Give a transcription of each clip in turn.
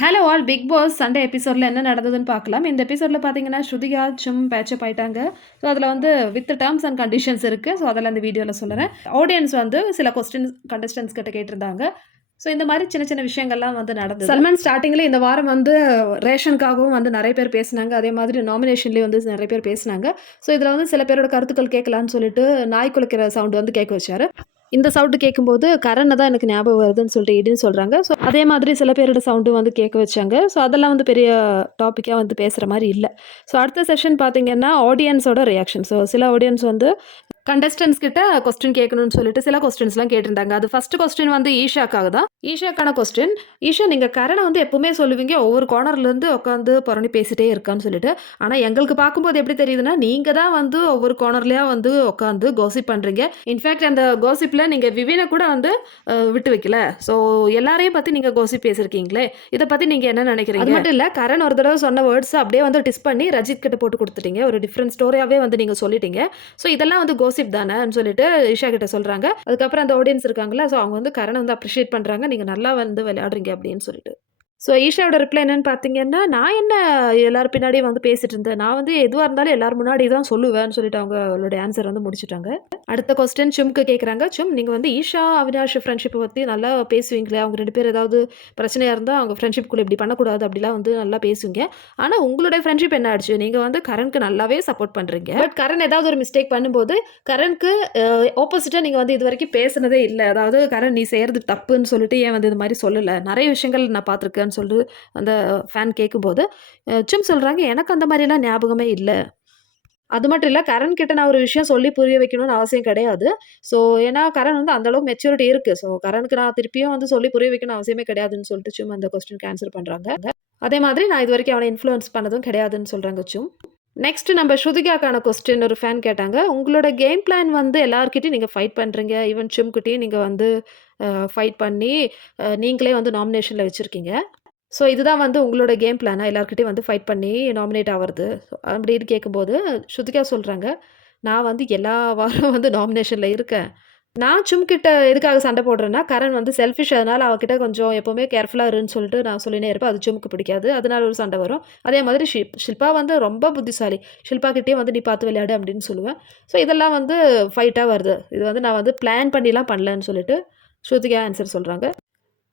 Hello all Bigg Boss Sunday எபிசோடில் என்ன நடந்ததுன்னு பார்க்கலாம். இந்த எபிசோடில் பார்த்தீங்கன்னா ஸ்ருதிகா சும் பேச்சப் ஆயிட்டாங்க. ஸோ அதில் வந்து வித் டேர்ம்ஸ் அண்ட் கண்டிஷன்ஸ் இருக்குது. ஸோ அதெல்லாம் இந்த வீடியோவில் சொல்கிறேன். ஆடியன்ஸ் வந்து சில கொஸ்டின்ஸ் கண்டஸ்டன்ஸ் கிட்ட கேட்டிருந்தாங்க. ஸோ இந்த மாதிரி சின்ன சின்ன விஷயங்கள்லாம் வந்து நடந்தது. சல்மான் ஸ்டார்டிங்கில் இந்த வாரம் வந்து ரேஷனுக்காகவும் வந்து நிறைய பேர் பேசினாங்க. அதே மாதிரி நாமினேஷன்லேயும் வந்து நிறைய பேர் பேசினாங்க. ஸோ இதில் வந்து சில பேரோட கருத்துக்கள் கேட்கலான்னு சொல்லிட்டு நாய் குலைக்கிற சவுண்ட் வந்து கேட்க வச்சாரு. இந்த சவுண்டு கேட்கும்போது கரனை தான் எனக்கு ஞாபகம் வருதுன்னு சொல்லிட்டு இடின்னு சொல்கிறாங்க. ஸோ அதே மாதிரி சில பேரோட சவுண்டும் வந்து கேட்க வச்சாங்க. ஸோ அதெல்லாம் வந்து பெரிய டாப்பிக்காக வந்து பேசுகிற மாதிரி இல்லை. ஸோ அடுத்த செஷன் பார்த்தீங்கன்னா ஆடியன்ஸோட ரியாக்ஷன். ஸோ சில ஆடியன்ஸ் வந்து கண்டஸ்டன்ஸ் கிட்ட கொஸ்டின் கேட்கணும்னு சொல்லிட்டு சில கொஸ்டின்ஸ்லாம் கேட்டிருந்தாங்க. அது ஃபர்ஸ்ட் கொஸ்டின் வந்து ஈஷாக்காக தான். ஈஷாக்கான கொஸ்டின், ஈஷா நீங்கள் கரனை வந்து எப்பவுமே சொல்லுவீங்க ஒவ்வொரு கார்னர்லேருந்து உட்காந்து புறணி பேசிட்டே இருக்கான்னு சொல்லிட்டு. ஆனால் எங்களுக்கு பார்க்கும்போது எப்படி தெரியுதுன்னா நீங்கள் தான் வந்து ஒவ்வொரு கார்னர்லேயா வந்து உட்காந்து கோசிப் பண்ணுறீங்க. இன்ஃபேக்ட் அந்த கோசிப்பில் நீங்கள் விவினை கூட வந்து விட்டு வைக்கல. ஸோ எல்லாரையும் பற்றி நீங்கள் கோசிப் பேசியிருக்கீங்களே, இதை பற்றி நீங்கள் என்ன நினைக்கிறீங்க? அது மட்டும் இல்லை, கரண் ஒரு தடவை சொன்ன வேர்ட்ஸ் அப்படியே வந்து டிஸ் பண்ணி ரஜித் கிட்ட போட்டு கொடுத்துட்டீங்க. ஒரு டிஃப்ரெண்ட் ஸ்டோரியாகவே வந்து நீங்கள் சொல்லிட்டீங்க. ஸோ இதெல்லாம் வந்து கோசிப் தானேன்னு சொல்லிட்டு ஈஷா கிட்ட சொல்கிறாங்க. அதுக்கப்புறம் அந்த ஆடியன்ஸ் இருக்காங்களா, ஸோ அவங்க வந்து கரணை வந்து அப்ரிஷியேட் பண்ணுறாங்க. நீங்கள் நல்லா வந்து விளையாடுறீங்க அப்படின்னு சொல்லிட்டு. ஸோ ஈஷாவோட ரிப்ளை என்னன்னு பார்த்தீங்கன்னா, நான் என்ன எல்லாரும் பின்னாடியே வந்து பேசிட்டு இருந்தேன், நான் வந்து எதுவாக இருந்தாலும் எல்லாரும் முன்னாடி தான் சொல்லுவேன்னு சொல்லிட்டு அவங்களுடைய ஆன்சர் வந்து முடிச்சுட்டாங்க. அடுத்த கொஸ்டின் சும்க்கு கேட்குறாங்க. சும், நீங்கள் வந்து ஈஷா அவினாஷ் ஃப்ரெண்ட்ஷிப்பை பற்றி நல்லா பேசுவீங்களே, அவங்க 2 பேர் ஏதாவது பிரச்சனையாக இருந்தால் அவங்க ஃப்ரெண்ட்ஷிப்குள்ளே இப்படி பண்ணக்கூடாது அப்படிலாம் வந்து நல்லா பேசுவீங்க. ஆனால் உங்களுடைய ஃப்ரெண்ட்ஷிப் என்ன ஆயிடுச்சு, நீங்கள் வந்து கரனுக்கு நல்லாவே சப்போர்ட் பண்ணுறீங்க. பட் கரண் ஏதாவது ஒரு மிஸ்டேக் பண்ணும்போது கரனுக்கு ஆப்போசிட்டாக நீங்கள் வந்து இது வரைக்கும் பேசுனதே இல்லை. அதாவது கரண் நீ செய்கிறது தப்புன்னு சொல்லிட்டு ஏன் வந்து இது மாதிரி சொல்லலை, நிறைய விஷயங்கள் நான் பார்த்துருக்கேன் சொல்லிட்டு அந்த ஃபேன் கேட்கும்போது சும் சொல்கிறாங்க, எனக்கு அந்த மாதிரிலாம் ஞாபகமே இல்லை. அது மட்டும் இல்லை, கரண் கிட்ட நான் ஒரு விஷயம் சொல்லி புரிய வைக்கணும்னு அவசியம் கிடையாது. ஸோ ஏன்னா கரண் வந்து அந்தளவுக்கு மெச்சூரிட்டி இருக்குது. ஸோ கரனுக்கு நான் திருப்பியும் வந்து சொல்லி புரிய வைக்கணும் அவசியமே கிடையாதுன்னு சொல்லிட்டு சும் அந்த கொஸ்டினுக்கு ஆன்சர் பண்ணுறாங்க. அதே மாதிரி நான் இது வரைக்கும் அவனை இன்ஃப்ளூயன்ஸ் பண்ணதும் கிடையாதுன்னு சொல்கிறாங்க சும். நெக்ஸ்ட் நம்ம ஸ்ருதிகாக்கான கொஸ்டின் ஒரு ஃபேன் கேட்டாங்க. உங்களோட கேம் பிளான் வந்து எல்லார்கிட்டையும் நீங்கள் ஃபைட் பண்ணுறீங்க, ஈவன் சும்கிட்டையும் நீங்கள் வந்து ஃபைட் பண்ணி நீங்களே வந்து நாமினேஷனில் வச்சுருக்கீங்க. ஸோ இதுதான் வந்து உங்களோட கேம் பிளானா, எல்லார்கிட்டையும் வந்து ஃபைட் பண்ணி நாமினேட் ஆகிறது அப்படின்னு கேட்கும்போது ஸ்ருதிகா சொல்கிறாங்க, நான் வந்து எல்லா வாரம் வந்து நாமினேஷனில் இருக்கேன். நான் சும்கிட்ட எதுக்காக சண்டை போடுறேன்னா, கரண் வந்து செல்ஃபிஷ், அதனால் அவகிட்ட கொஞ்சம் எப்போவுமே கேர்ஃபுல்லாக இருன்னு சொல்லிட்டு நான் சொல்லினே இருப்பேன். அது சும்க்கு பிடிக்காது, அதனால ஒரு சண்டை வரும். அதே மாதிரி ஷில்பா வந்து ரொம்ப புத்திசாலி, ஷில்பா கிட்டேயும் வந்து நீ பார்த்து விளையாடு அப்படின்னு சொல்லுவேன். ஸோ இதெல்லாம் வந்து ஃபைட்டாக வருது. இது வந்து நான் வந்து பிளான் பண்ணிலாம் பண்ணலன்னு சொல்லிட்டு ஸ்ருதிகா ஆன்சர் சொல்கிறாங்க.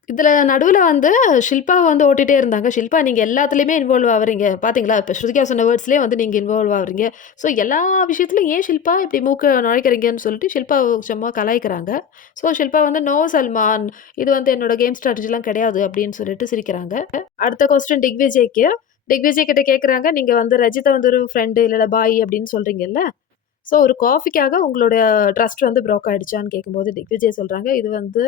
இதில் நடுவில் வந்து ஷில்பாவை வந்து ஓட்டிகிட்டே இருந்தாங்க. ஷில்பா நீங்கள் எல்லாத்துலேயுமே இன்வால்வ் ஆகுறீங்க பார்த்தீங்களா, இப்போ ஸ்ருதிகா சொன்ன வேர்ட்ஸ்லேயே வந்து நீங்கள் இன்வால்வ் ஆகுறீங்க. ஸோ எல்லா விஷயத்துலையும் ஏன் ஷில்பா இப்படி மூக்க நுழைக்கிறீங்கன்னு சொல்லிட்டு ஷில்பா சும்மா கலாய்க்கிறாங்க. ஸோ ஷில்பா வந்து நோ சல்மான், இது வந்து என்னோட கேம் ஸ்ட்ராட்டஜிலாம் கிடையாது அப்படின்னு சொல்லிட்டு சிரிக்கிறாங்க. அடுத்த கொஸ்டின் திக்விஜய்க்கு. திக்விஜய் கிட்ட கேட்குறாங்க, நீங்கள் வந்து ரஜித்தை வந்து ஒரு ஃப்ரெண்டு இல்லை பாய் அப்படின்னு சொல்கிறீங்கல்ல, ஸோ ஒரு காஃபிக்காக உங்களுடைய ட்ரஸ்ட் வந்து ப்ரோக் ஆகிடுச்சான்னு கேட்கும்போது திக்விஜய் சொல்கிறாங்க, இது வந்து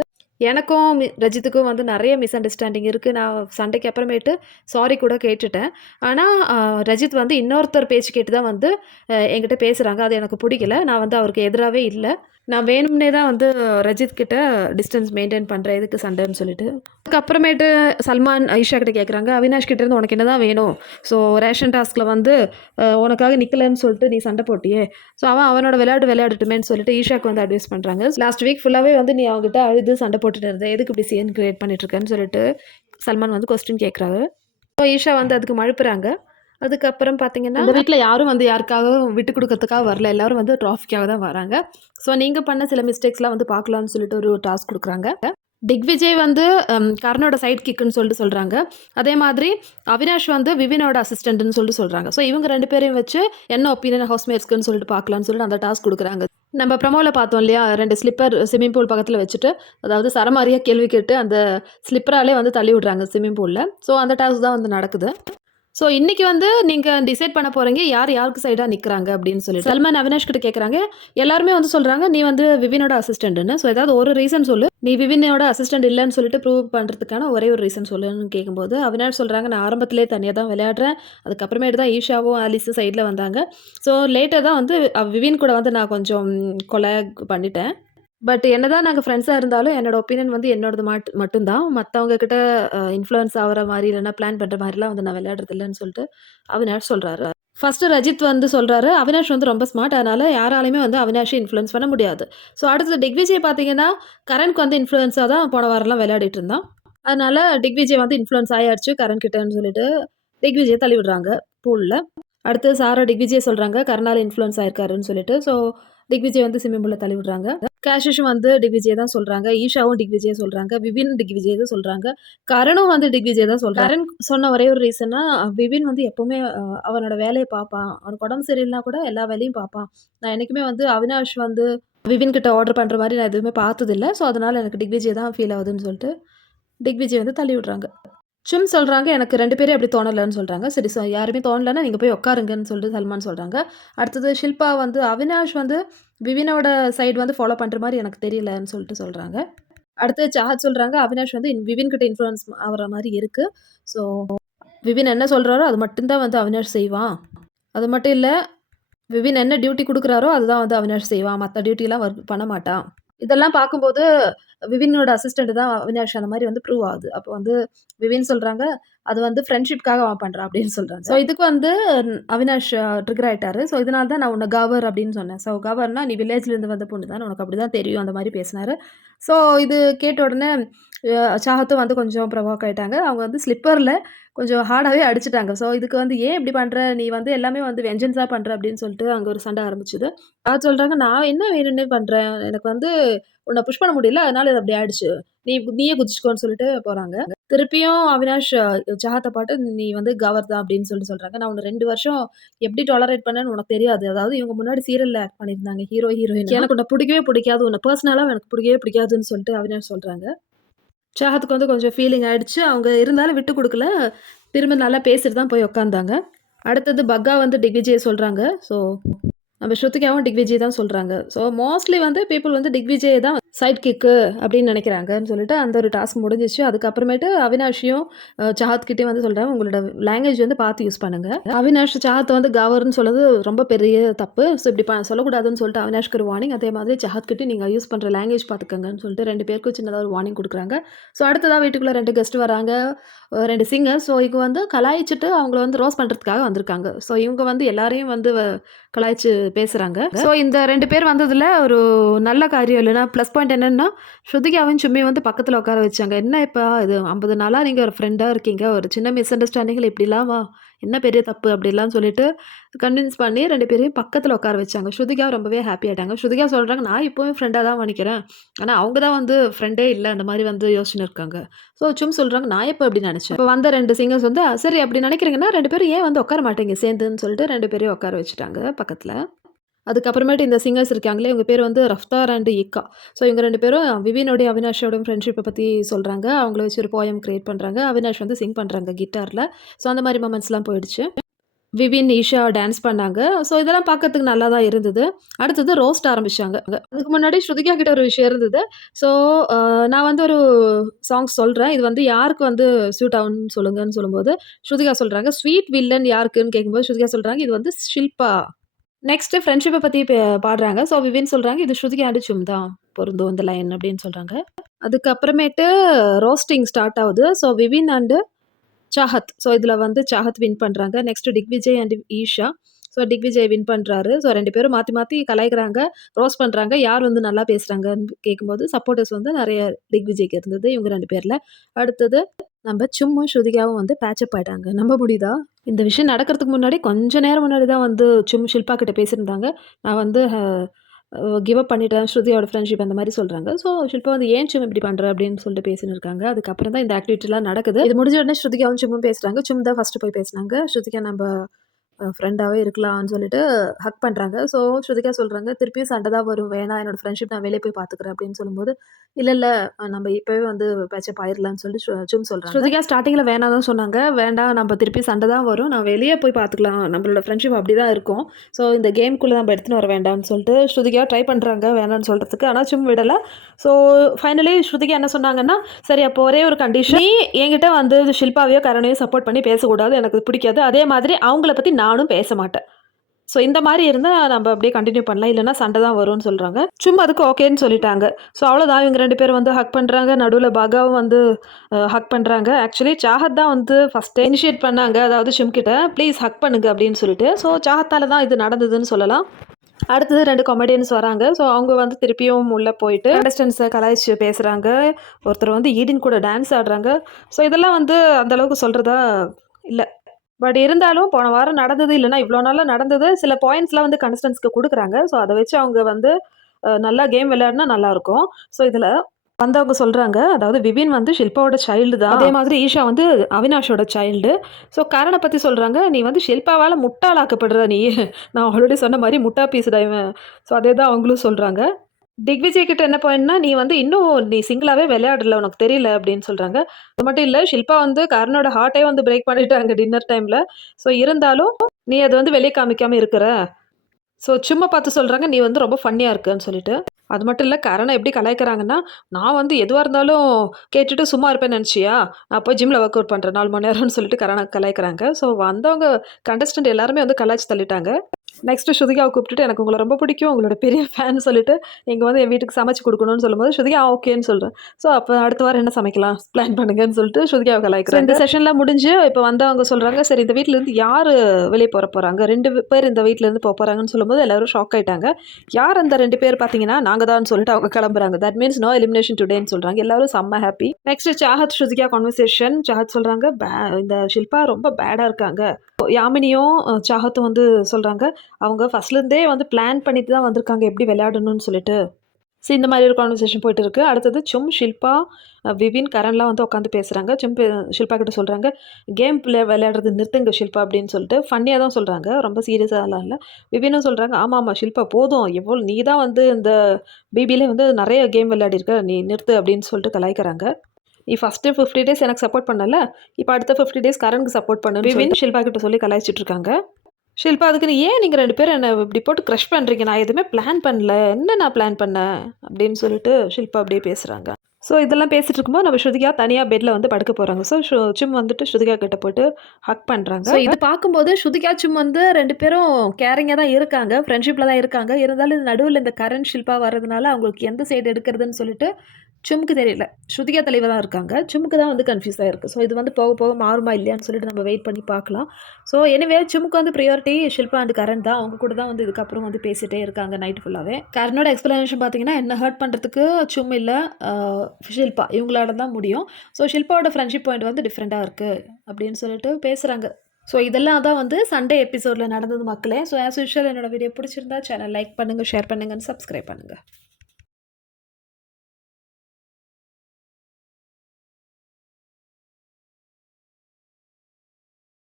எனக்கும் ரஜித்துக்கும் வந்து நிறைய மிஸ் அண்டர்ஸ்டாண்டிங் இருக்குது. நான் சண்டைக்கு அப்புறமேட்டு சாரி கூட கேட்டுட்டேன். ஆனால் ரஜித் வந்து இன்னொருத்தர் பேச்சு கேட்டு தான் வந்து என்கிட்ட பேசுகிறாங்க. அது எனக்கு பிடிக்கல. நான் வந்து அவருக்கு எதிராகவே இல்லை. நான் வேணும்னே தான் வந்து ரஜித் கிட்ட டிஸ்டன்ஸ் மெயின்டைன் பண்ணுறேன், எதுக்கு சண்டைன்னு சொல்லிட்டு. அதுக்கப்புறமேட்டு சல்மான் ஐஷா கிட்ட கேட்குறாங்க, அவினாஷ் கிட்டேருந்து உனக்கு என்ன தான் வேணும்? ஸோ ரேஷன் டாஸ்கில் வந்து உனக்காக நிற்கலன்னு சொல்லிட்டு நீ சண்டை போட்டியே, ஸோ அவனோட விளையாடட்டுமேன்னு சொல்லிட்டு ஈஷாக்கு வந்து அட்வைஸ் பண்ணுறாங்க. லாஸ்ட் வீக் ஃபுல்லாகவே வந்து நீ அவங்ககிட்ட அழுது சண்டை போட்டுட்டு இருந்தேன், எதுக்கு இப்படி சீன் கிரியேட் பண்ணிட்டுருக்கேன்னு சொல்லிட்டு சல்மான் வந்து கொஸ்டின் கேட்குறாரு. ஸோ ஈஷா வந்து அதுக்கு மழுப்புறாங்க. அதுக்கப்புறம் பார்த்தீங்கன்னா இந்த வீட்டில் யாரும் வந்து யாருக்காகவும் விட்டு கொடுக்கறதுக்காக வரல, எல்லாரும் வந்து ட்ராஃபிக்காக தான் வராங்க. ஸோ நீங்கள் பண்ண சில மிஸ்டேக்ஸ்லாம் வந்து பார்க்கலான்னு சொல்லிட்டு ஒரு டாஸ்க் கொடுக்குறாங்க. திக்விஜய் வந்து கர்ணோட சைட் கிக்குன்னு சொல்லிட்டு சொல்கிறாங்க. அதே மாதிரி அவினாஷ் வந்து விவினோட அசிஸ்டண்ட்னு சொல்லிட்டு சொல்கிறாங்க. ஸோ இவங்க 2 பேரையும் வச்சு என்ன ஒப்பீனியன் ஹவுஸ்மேட்ஸ்க்குன்னு சொல்லிட்டு பார்க்கலான்னு சொல்லிட்டு அந்த டாஸ்க் கொடுக்குறாங்க. நம்ம ப்ரமோவில் பார்த்தோம் இல்லையா, 2 ஸ்லிப்பர் ஸ்விம்மிங் பூல் பக்கத்தில் வச்சுட்டு, அதாவது சரமாரியாக கேள்வி கேட்டு அந்த ஸ்லிப்பராலே வந்து தள்ளி விட்றாங்க ஸ்விம்மிங் பூலில். ஸோ அந்த டாஸ்க் தான் வந்து நடக்குது. ஸோ இன்றைக்கி வந்து நீங்கள் டிசைட் பண்ண போகிறீங்க யார் யாருக்கு சைடாக நிற்கிறாங்க அப்படின்னு சொல்லிட்டு சல்மான் அவினாஷ் கிட்ட கேட்குறாங்க. எல்லாருமே வந்து சொல்கிறாங்க நீ வந்து விவினோட அசிஸ்டண்ட்டுன்னு. ஸோ ஏதாவது ஒரு ரீசன் சொல்லு, நீ விவினோட அசிஸ்டண்ட் இல்லைன்னு சொல்லிட்டு ப்ரூவ் பண்ணுறதுக்கான ஒரே ஒரு ரீசன் சொல்லுன்னு கேட்கும்போது அவினாஷ் சொல்கிறாங்க, நான் ஆரம்பத்திலே தனியாக தான் விளையாடுறேன், அதுக்கப்புறமேட்டு தான் ஈஷாவும் ஆலிஸும் சைடில் வந்தாங்க. ஸோ லேட்டாக தான் வந்து விவின் கூட வந்து நான் கொஞ்சம் கொலாக் பண்ணிட்டேன். பட் என்னதான் நாங்கள் ஃப்ரெண்ட்ஸாக இருந்தாலும் என்னோட ஒப்பீனியன் வந்து என்னோடது மட்டும்தான். மற்றவங்க கிட்ட இன்ஃப்ளூயன்ஸ் ஆகிற மாதிரி இல்லைன்னா பிளான் பண்ணுற மாதிரிலாம் வந்து நான் விளையாடுறது இல்லைன்னு சொல்லிட்டு அவினாஷ் சொல்கிறாரு. ஃபஸ்ட்டு ரஜித் வந்து சொல்கிறாரு, அவினாஷ் வந்து ரொம்ப ஸ்மார்ட், அதனால் யாராலையுமே வந்து அவினாஷை இன்ஃப்ளூயன்ஸ் பண்ண முடியாது. ஸோ அடுத்தது திக்விஜய் பார்த்தீங்கன்னா கரனுக்கு வந்து இன்ஃப்ளூயன்ஸாக தான் போன வாரம்லாம் விளையாடிட்டு இருந்தான். அதனால திக்விஜய் வந்து இன்ஃப்ளூயன்ஸ் ஆயாச்சு கரண் கிட்டன்னு சொல்லிட்டு திக்விஜயை தள்ளி விடுறாங்க பூலில். அடுத்து சாரா திக்விஜய் சொல்கிறாங்க கர்ணால் இன்ஃப்ளூயன்ஸ் ஆயிருக்காருன்னு சொல்லிட்டு. ஸோ திக்விஜய் வந்து ஸ்விம்மிங் பூலில் தள்ளி விடுறாங்க. கேஷிஷும் வந்து திக்விஜய் தான் சொல்கிறாங்க, ஈஷாவும் திக்விஜய் சொல்கிறாங்க, விவின் திக்விஜய் தான் சொல்கிறாங்க, கரணும் வந்து திக்விஜய் தான் சொல்கிறாங்க. கரண் சொன்ன ஒரே ஒரு ரீசன்னா விவின் வந்து எப்போவுமே அவனோட வேலையை பார்ப்பான், அவனுக்கு உடம்பு சரியில்லைனா கூட எல்லா வேலையும் பார்ப்பான். நான் என்றைக்குமே வந்து அவினாஷ் வந்து விவின் கிட்ட ஆர்டர் பண்ணுற மாதிரி நான் எதுவுமே பார்த்ததில்ல. ஸோ அதனால் எனக்கு திக்விஜய் தான் ஃபீல் ஆகுதுன்னு சொல்லிட்டு திக்விஜய் வந்து தள்ளி விடுறாங்க. சும் சொல்கிறாங்க எனக்கு 2 பேரே அப்படி தோணலைன்னு சொல்கிறாங்க. சரி யாருமே தோணலைன்னா நீங்கள் போய் உட்காருங்கன்னு சொல்லிட்டு சல்மான் சொல்கிறாங்க. அடுத்தது ஷில்பா வந்து அவினாஷ் வந்து விவினோட சைடு வந்து ஃபாலோ பண்ணுற மாதிரி எனக்கு தெரியலன்னு சொல்லிட்டு சொல்கிறாங்க. அடுத்து சாஹத் சொல்கிறாங்க அவினாஷ் வந்து விவின் கிட்ட இன்ஃப்ளூயன்ஸ் ஆகிற மாதிரி இருக்குது. ஸோ விவின் என்ன சொல்கிறாரோ அது மட்டும்தான் வந்து அவினாஷ் செய்வான். அது மட்டும் இல்லை, விவின் என்ன டியூட்டி கொடுக்குறாரோ அதுதான் வந்து அவினாஷ் செய்வான், மற்ற டியூட்டிலாம் பண்ண மாட்டான். இதெல்லாம் பார்க்கும்போது விவினோட அசிஸ்டண்ட் தான் அவினாஷ் அந்த மாதிரி வந்து ப்ரூவ் ஆகுது. அப்போ வந்து விவின் சொல்கிறாங்க அது வந்து ஃப்ரெண்ட்ஷிப்காக அவன் பண்ணுறான் அப்படின்னு சொல்கிறாங்க. ஸோ இதுக்கு வந்து அவினாஷ் ட்ரிகர் ஆகிட்டாரு. ஸோ இதனால தான் நான் உன்னை கவர் அப்படின்னு சொன்னேன். ஸோ கவர்னா நீ வில்லேஜ்லேருந்து வந்த பொண்ணு தான், உனக்கு அப்படி தான் தெரியும் அந்த மாதிரி பேசினாரு. ஸோ இது கேட்ட உடனே சாஹத்தும் வந்து கொஞ்சம் ப்ரொவோக் ஆகிட்டாங்க. அவங்க வந்து ஸ்லிப்பரில் கொஞ்சம் ஹார்டாகவே அடிச்சுட்டாங்க. ஸோ இதுக்கு வந்து ஏன் இப்படி பண்ணுற, நீ வந்து எல்லாமே வந்து வெஞ்சன்ஸாக பண்ணுற அப்படின்னு சொல்லிட்டு அங்கே ஒரு சண்டை ஆரம்பிச்சுது. அது சொல்கிறாங்க நான் என்ன வேணும்னே பண்ணுறேன், எனக்கு வந்து உன்னை புஷ் பண்ண முடியல அதனால இது அப்படி ஆயிடுச்சு, நீயே குதிச்சுக்கோன்னு சொல்லிட்டு போகிறாங்க. திருப்பியும் அவினாஷ் சாஹத்தை பாட்டு நீ வந்து கவர் தான் அப்படின்னு சொல்கிறாங்க. நான் உன்னை 2 வருஷம் எப்படி டாலரேட் பண்ணேன்னு உனக்கு தெரியாது. அதாவது இவங்க முன்னாடி சீரியலில் ஆக்ட் பண்ணியிருந்தாங்க ஹீரோ ஹீரோயின், எனக்கு உன்னை பிடிக்கவே பிடிக்காது, உன்னை பர்சனலாக எனக்கு பிடிக்கவே பிடிக்காதுன்னு சொல்லிட்டு அவினாஷ் சொல்கிறாங்க. சாஹத்துக்கு வந்து கொஞ்சம் ஃபீலிங் ஆகிடுச்சு. அவங்க இருந்தாலும் விட்டு கொடுக்கல, திரும்ப நல்லா பேசிட்டு தான் போய் உட்காந்தாங்க. அடுத்தது பக்கா வந்து திக்விஜயை சொல்கிறாங்க. ஸோ நம்ம ஸ்ருதிகாவும் திக்விஜய் தான் சொல்கிறாங்க. ஸோ மோஸ்ட்லி வந்து பீப்புள் வந்து திக்விஜய் தான் சைட் கிக்கு அப்படின்னு நினைக்கிறாங்கன்னு சொல்லிட்டு அந்த ஒரு டாஸ்க் முடிஞ்சிச்சு. அதுக்கப்புறமேட்டு அவினாஷியும் சாஹத்கிட்டே வந்து சொல்கிறாங்க உங்களோட லாங்குவேஜ் வந்து பார்த்து யூஸ் பண்ணுங்கள். அவினாஷ் சாஹத்தை வந்து கவர்னு சொல்லுறது ரொம்ப பெரிய தப்பு, ஸோ இப்படி சொல்லக்கூடாதுன்னு சொல்லிட்டு அவினாஷ்க்கு ஒரு வார்னிங். அதே மாதிரி சாஹத்கிட்டே நீங்கள் யூஸ் பண்ணுற லாங்குவேஜ் பார்த்துக்கங்கன்னு சொல்லிட்டு 2 பேருக்கும் சின்னதாக ஒரு வார்னிங் கொடுக்குறாங்க. ஸோ அடுத்ததாக வீட்டுக்குள்ளே 2 கெஸ்ட் வராங்க, 2 சிங்கர். ஸோ இவங்க வந்து கலாய்ச்சிட்டு அவங்கள வந்து ரோஸ் பண்ணுறதுக்காக வந்திருக்காங்க. ஸோ இவங்க வந்து எல்லாரையும் வந்து கலாய்ச்சி பேசுகிறாங்க. ஸோ இந்த 2 பேர் வந்ததில் ஒரு நல்ல காரியம் இல்லைன்னா ப்ளஸ் பாயிண்ட் என்னென்னா ஸ்ருதிகாவும் சும்மியும் வந்து பக்கத்தில் உட்கார வச்சாங்க. என்ன இப்போ இது 50 நாளாக நீங்கள் ஒரு ஃப்ரெண்டாக இருக்கீங்க, ஒரு சின்ன மிஸ் அண்டர்ஸ்டாண்டிங்கில் இப்படிலாம் என்ன பெரிய தப்பு அப்படிலாம் சொல்லிட்டு கன்வின்ஸ் பண்ணி 2 பேரையும் பக்கத்தில் உட்கார வச்சாங்க. ஸ்ருதிகா ரொம்பவே ஹாப்பி ஆகிட்டாங்க. ஸ்ருதிகா சொல்கிறாங்க நான் இப்போவும் ஃப்ரெண்டாக தான் நினைக்கிறேன், ஆனால் அவங்க தான் வந்து ஃப்ரெண்டே இல்லை அந்த மாதிரி வந்து யோசனை இருக்காங்க. ஸோ சும் சொல்கிறாங்க நான் எப்போ அப்படி நினச்சேன். இப்போ வந்த 2 சிங்கர்ஸ் வந்து சரி அப்படி நினைக்கிறீங்கன்னா 2 பேரும் ஏன் வந்து உட்கார மாட்டேங்க சேர்ந்துன்னு சொல்லிட்டு 2 பேரையும் உட்கார வச்சுட்டாங்க பக்கத்தில். அதுக்கப்புறமேட்டு இந்த சிங்கர்ஸ் இருக்காங்களே இவங்க பேர் வந்து ரஃப்தார் அண்ட் இக்கா. ஸோ இவங்க 2 பேரும் விவினோடைய அவினாஷோட ஃப்ரெண்ட்ஷிப்பை பற்றி சொல்கிறாங்க. அவங்கள வச்சு ஒரு போயம் க்ரியேட் பண்ணுறாங்க. அவினாஷ் வந்து சிங் பண்ணுறாங்க கிட்டாரில். ஸோ அந்த மாதிரி மொமெண்ட்ஸ்லாம் போயிடுச்சு. விவின் ஈஷா டான்ஸ் பண்ணாங்க. ஸோ இதெல்லாம் பார்க்கறதுக்கு நல்லா தான் இருந்தது. அடுத்தது ரோஸ்ட் ஆரம்பிச்சாங்க. அதுக்கு முன்னாடி ஸ்ருதிகா கிட்ட ஒரு விஷயம் இருந்தது. ஸோ நான் வந்து ஒரு சாங் சொல்கிறேன், இது வந்து யாருக்கு வந்து சூட் ஆகும்னு சொல்லுங்கன்னு சொல்லும்போது ஸ்ருதிகா சொல்கிறாங்க ஸ்வீட் வில்லன் யாருக்குன்னு கேட்கும்போது ஸ்ருதிகா சொல்கிறாங்க இது வந்து ஷில்பா. நெக்ஸ்ட்டு ஃப்ரெண்ட்ஷிப்பை பற்றி பாடுறாங்க. ஸோ விவின் சொல்கிறாங்க இது ஸ்ருதிகா அண்ட் சும் தான் பொருந்தும் இந்த லைன் அப்படின்னு சொல்கிறாங்க. அதுக்கப்புறமேட்டு ரோஸ்டிங் ஸ்டார்ட் ஆகுது. So Vivian and Chahat. So இதில் வந்து சாஹத் வின் பண்ணுறாங்க. Next Digvijay and Eisha. So Digvijay win பண்ணுறாரு. ஸோ 2 பேரும் மாற்றி மாற்றி கலாய்க்கிறாங்க, ரோஸ் பண்ணுறாங்க. யார் வந்து நல்லா பேசுகிறாங்கன்னு கேட்கும்போது சப்போர்ட்டர்ஸ் வந்து நிறைய திக்விஜய்க்கு இருந்தது இவங்க 2 பேரில். அடுத்தது நம்ம சும்மும் ஸ்ருதிகாவும் வந்து பேச்சப் ஆகிட்டாங்க. நம்ப முடியுதா? இந்த விஷயம் நடக்கிறதுக்கு முன்னாடி கொஞ்சம் நேரம் முன்னாடி தான் வந்து சும் ஷில்பா கிட்ட பேசியிருந்தாங்க. நான் வந்து கிவ் அப் பண்ணிட்டேன் ஸ்ருதியோட ஃப்ரெண்ட்ஷிப் அந்த மாதிரி சொல்கிறாங்க. ஸோ ஷில்பா வந்து ஏன் சும் இப்படி பண்ணுற அப்படின்னு சொல்லிட்டு பேசின்னு இருக்காங்க. அதுக்கப்புறம் தான் இந்த ஆக்டிவிட்டிலாம் நடக்குது. இது முடிஞ்ச உடனே ஸ்ருதிகாவும் சும்மும் பேசுகிறாங்க. சும் தான் ஃபஸ்ட்டு போய் பேசினாங்க. ஸ்ருதிகா நம்ம ஃப்ரெண்டாகவே இருக்கலாம்னு சொல்லிட்டு ஹக் பண்ணுறாங்க. ஸோ ஸ்ருதிகா சொல்கிறாங்க திருப்பியும் சண்டை தான் வரும், வேணாம் என்னோடய ஃப்ரெண்ட்ஷிப் நான் வெளியே போய் பார்த்துக்கிறேன் அப்படின்னு சொல்லும்போது இல்லை நம்ம இப்போவே வந்து பேச்சப் ஆயிடலான்னு சொல்லி சும் சொல்கிறாங்க. ஸ்ருதிகா ஸ்டார்டிங்கில் வேணாம் தான் சொன்னாங்க, வேண்டாம் நம்ம திருப்பி சண்டை தான் வரும், நான் வெளியே போய் பார்த்துக்கலாம், நம்மளோட ஃப்ரெண்ட்ஷிப் அப்படி தான் இருக்கும், ஸோ இந்த கேமுக்குள்ளே நம்ம எடுத்துன்னு வர வேண்டாம்னு சொல்லிட்டு ஸ்ருதிகா ட்ரை பண்ணுறாங்க வேணான்னு சொல்கிறதுக்கு. ஆனால் சும் விடலை. ஸோ ஃபைனலி ஸ்ருதிகா என்ன சொன்னாங்கன்னா சரி அப்போ ஒரே ஒரு கண்டிஷன், நீ என்கிட்ட வந்து ஷில்பாவையோ கரணையோ சப்போர்ட் பண்ணி பேசக்கூடாது, எனக்கு பிடிக்காது, அதே மாதிரி அவங்கள பற்றி நானும் பேச மாட்டேன், ஸோ இந்த மாதிரி இருந்தால் நம்ம அப்படியே கண்டினியூ பண்ணலாம், இல்லைனா சண்டை தான் வரும்னு சொல்கிறாங்க. சும்மா அதுக்கு ஓகேன்னு சொல்லிட்டாங்க. ஸோ அவ்வளோதான், இவங்க 2 பேரும் வந்து ஹக் பண்ணுறாங்க. நடுவில் பகாவும் வந்து ஹக் பண்ணுறாங்க. ஆக்சுவலி சாஹத் தான் வந்து ஃபஸ்ட்டு இனிஷியேட் பண்ணாங்க, அதாவது சும் கிட்ட ப்ளீஸ் ஹக் பண்ணுங்க அப்படின்னு சொல்லிட்டு. ஸோ சாஹத்தால் தான் இது நடந்ததுன்னு சொல்லலாம். அடுத்தது 2 காமெடியன்ஸ் வராங்க. ஸோ அவங்க வந்து திருப்பியும் உள்ள போயிட்டு கண்டஸ்டன்ட்ஸ கலாய்ச்சு பேசுறாங்க. ஒருத்தர் வந்து ஈடின் கூட டான்ஸ் ஆடுறாங்க. ஸோ இதெல்லாம் வந்து அந்த அளவுக்கு சொல்றதா இல்ல. பட் இருந்தாலும் போன வாரம் நடந்தது இல்லன்னா, இவ்ளோ நாளா நடந்தது சில பாயிண்ட்ஸ்லாம் வந்து கண்டஸ்டன்ட்ஸ்க்கு குடுக்குறாங்க. ஸோ அத வச்சு அவங்க வந்து நல்லா கேம் விளையாடுனா நல்லாருக்கும். ஸோ இதுல வந்தவங்க சொல்றாங்க, அதாவது விபின் வந்து ஷில்பாவோட சைல்டு தான். அதே மாதிரி ஈஷா வந்து அவினாஷோட சைல்டு. ஸோ கரண பத்தி சொல்றாங்க, "நீ வந்து ஷில்பாவால முட்டாளாக்கப்படுற நீ." நான் ஆல்ரெடி சொன்ன மாரி முட்டா பீஸுடா இவன். ஸோ அதே தான் அவங்களும் சொல்றாங்க. திக்விஜய் கிட்ட என்ன பாயிண்ட்னா, "நீ வந்து இன்னும் நீ சிங்கிளாவே விளையாடல. உனக்கு தெரியல." அப்படின்னு சொல்றாங்க. அது மட்டும் இல்ல, ஷில்பா வந்து கர்ணோட ஹார்ட்டே வந்து பிரேக் பண்ணிட்டாங்க டின்னர் டைம்ல. ஸோ இருந்தாலும், "நீ அத வந்து வெளிய காமிக்காம இருக்கிற." ஸோ சும்மா பார்த்து சொல்றாங்க, "நீ வந்து ரொம்ப ஃபன்னியா இருக்கன்னு" சொல்லிட்டு. அது மட்டும் இல்ல, கரண எப்படி கலாய்க்கிறாங்கன்னா, "நான் வந்து எதுவா இருந்தாலும் கேட்டுட்டு சும்மா இருப்பேன்னு நெனச்சியா? நான் போய் ஜிம்ல ஒர்க் அவுட் பண்றேன் 4 மணி நேரம்னு" சொல்லிட்டு கரண கலாய்க்கிறாங்க. ஸோ வந்தவங்க கண்டஸ்டன்ட் எல்லாருமே வந்து கலாய்ச்சு தள்ளிட்டாங்க. நெக்ஸ்ட்டு ஸ்ருதிகாவ கூப்பிட்டுட்டு, "எனக்கு உங்கள ரொம்ப பிடிக்கும். உங்களோட பெரிய ஃபேன்" சொல்லிட்டு, "நீங்க வந்து என் வீட்டுக்கு சமைச்சு குடுக்கணும்னு" சொல்லும்போது, ஸ்ருதிகா ஓகேன்னு சொல்றேன். ஸோ அப்ப அடுத்த வாரம் என்ன சமைக்கலாம்? பிளான் பண்ணுங்கன்னு சொல்லிட்டு ஸ்ருதிகாவ கலாய்க்கிறாங்க. இந்த செஷன்லாம் முடிஞ்சு இப்ப வந்தவங்க சொல்றாங்க, "சரி இந்த வீட்லருந்து யாரு வெளிய போறாங்க? 2 பேர் இந்த வீட்லருந்து போறாங்கன்னு" சொல்லும்போது எல்லாரும் ஷாக் ஆயிட்டாங்க. யார் அந்த 2 பேர் பார்த்தீங்கன்னா, நாங்க தான்னு சொல்லிட்டு அவங்க கிளம்புறாங்க. தட் மீன்ஸ் நோ எலிமினேஷன் டுடேன்னு சொல்றாங்க. எல்லாரும் செம்ம happy. Next Chahat Shrutika conversation. Chahat சொல்றாங்க, இந்த ஷில்பா ரொம்ப பேடா இருக்காங்க." யாமினியும் சாஹத்தும் வந்து சொல்றாங்க, அவங்க ஃபர்ஸ்ட்லேருந்தே வந்து பிளான் பண்ணிட்டு தான் வந்திருக்காங்க, எப்படி விளையாடணும்னு சொல்லிட்டு. ஸோ இந்த மாதிரி ஒரு கான்வர்சேஷன் போயிட்டு இருக்கு. அடுத்தது ஷில்பா, விவின், கரண்லாம் வந்து உட்காந்து பேசுறாங்க. ஷில்பா கிட்ட சொல்றாங்க, "கேம் விளையாடுறது நிறுத்துங்க ஷில்பா" அப்படின்னு சொல்லிட்டு ஃபன்னியா தான் சொல்றாங்க. ரொம்ப சீரியஸாலாம் இல்ல. விவினும் சொல்றாங்க, "ஆமாமா ஷில்பா போதும். நீ தான் வந்து இந்த பிபிலே வந்து நெறைய கேம் விளையாடிருக்க. நீ நிறுத்து" அப்படின்னு சொல்லிட்டு கலாய்க்கிறாங்க. "நீ ஃபர்ஸ்ட்டு 50 டேஸ் எனக்கு சப்போர்ட் பண்ணல. இப்ப அடுத்த 50 டேஸ் கரணுக்கு சப்போர்ட் பண்ணுன்னு" விவின் ஷில்பா கிட்ட சொல்லி கலாய்ச்சிட்டு இருக்காங்க. ஷில்பா அதுக்குன்னு, "ஏன் நீங்க 2 பேரும் என்ன இப்படி போட்டு கிரஷ் பண்றீங்க? நான் எதுவுமே பிளான் பண்ணல. என்ன நான் பிளான் பண்ணேன்?" அப்படின்னு சொல்லிட்டு ஷில்பா அப்படியே பேசுறாங்க. ஸோ இதெல்லாம் பேசிட்டு இருக்கும்போது நம்ம ஸ்ருதிகா தனியா பெட்ல வந்து படுக்க போறாங்க. ஸோ சும் வந்துட்டு ஸ்ருதிகா கிட்ட போயிட்டு ஹக் பண்றாங்க. ஸோ இது பார்க்கும்போது ஸ்ருதிகா, சும் வந்து 2 பேரும் கேரிங்கா தான் இருக்காங்க. ஃப்ரெண்ட்ஷிப்ல தான் இருக்காங்க. இருந்தாலும் நடுவுல இந்த கரண், ஷில்பா வர்றதுனால அவங்களுக்கு எந்த சைடு எடுக்கிறதுன்னு சொல்லிட்டு சும்க்கு தெரியல. ஸ்ருதிகா தெளிவா தான் இருக்காங்க. சும்க்கு தான் வந்து கன்ஃப்யூஸா இருக்கு. ஸோ இது வந்து போக போக மாறுமா இல்லையான்னு சொல்லிட்டு நம்ம வெயிட் பண்ணி பார்க்கலாம். ஸோ எனிவே சும்க்கு வந்து பிரையாரிட்டி ஷில்பா அண்ட் கரண் தான். அவங்க கூட தான் வந்து இதுக்கப்புறம் வந்து பேசிட்டே இருக்காங்க நைட் ஃபுல்லாவே. கரனோட எக்ஸ்பிளனேஷன் பார்த்தீங்கன்னா, என்ன ஹர்ட் பண்ணுறதுக்கு சும் இல்ல, அ ஷில்பா இவங்களால தான் முடியும். ஸோ ஷில்பாவோட ஃப்ரெண்ட்ஷிப் பாயிண்ட் வந்து டிஃப்ரெண்ட்டா இருக்கு அப்படின்னு சொல்லிட்டு பேசுறாங்க. ஸோ இதெல்லாம் தான் வந்து சண்டே எபிசோட்ல நடந்தது மக்களே. ஸோ ஆஸ் யூசுவல் என்னோட வீடியோ பிடிச்சிருந்தா சேனல் லைக் பண்ணுங்க, ஷேர் பண்ணுங்க, சப்ஸ்கிரைப் பண்ணுங்க.